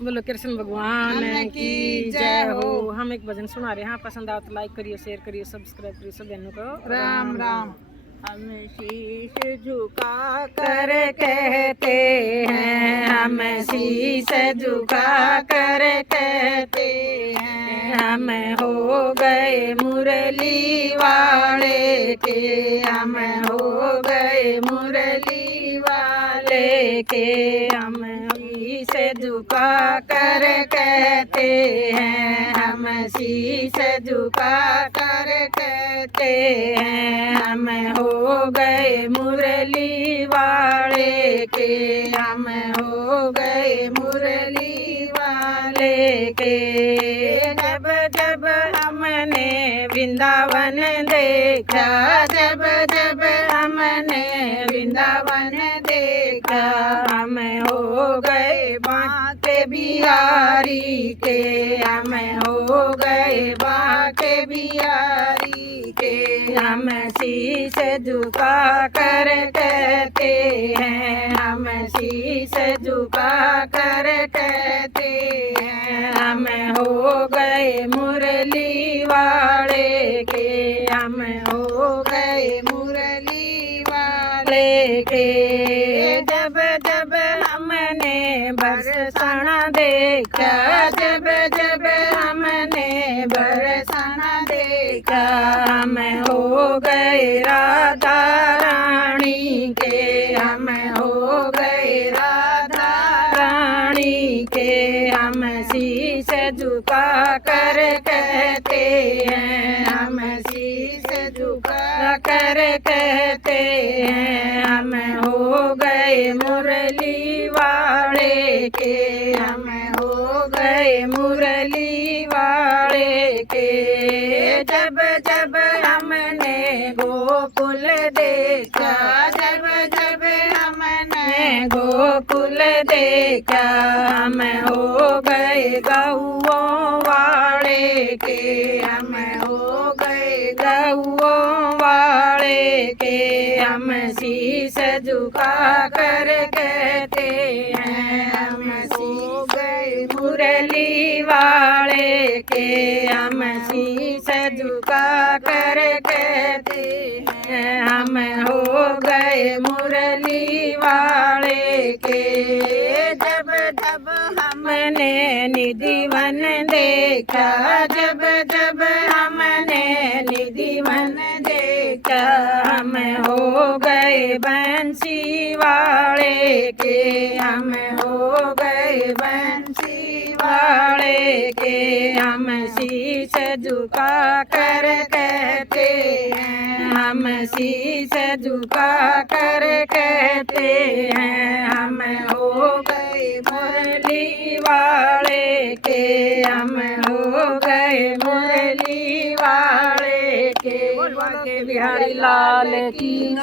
बोलो कृष्ण भगवान की जय हो। हम एक भजन सुना रहे हैं, पसंद आओ तो लाइक करिए, शेयर करिए, सब्सक्राइब करिए। सब बहनों को राम राम। हम शीश झुका कर कहते हैं, हम शीश झुका कर कहते हैं, हम हो गए मुरली वाले के, हम हो गए मुरली वाले के। हम शीश झुका कर कहते हैं, हम शीश झुका कर कहते हैं, हम हो गए मुरली वाले के, हम हो गए मुरली वाले के। जब जब हमने वृंदावन देखा, जब जब हमने वृंदावन देखा, हम हो गए बांके बिहारी के, हम हो गए बांके बिहारी के। हम शीश झुका कर कहते हैं, हम शीश झुका कर कहते हैं, हम हो गए मुरली वाले के, हम हो गए मुरली वाले के। जब जब हमने बरसना देखा, जब जब हमने बरसना देखा, हम हो गए राधा रानी के, हम हो गए राधा रानी के। हम शीश झुका कर कहते हैं, हम शीश झुका कर कहते हैं, हम हो गए मुरली वाले के, हम हो गए मुरली वाले के। जब जब हमने गोकुल देखा, जब जब हमने गोकुल देखा, हम हो गए गौओं वाले के, हम हो गए गौओं वाले के। हम शीश झुका कर कहते हैं, हम हो गए मुरली वाले के, हम शीश झुका कर कहते हैं, हम हो गए मुरली वाले के। जब जब हमने निधिवन देखा, जब जब हमने निधिवन देखा, हम हो गए बंसी वाले के, हम हो गए बंसी वाले के। हम शीश झुका कर कहते हैं, हम शीश झुका कर कहते हैं, हम हो गए मुरली वाले के, हम हो गए मुरली वाले के। बिहारी लाल की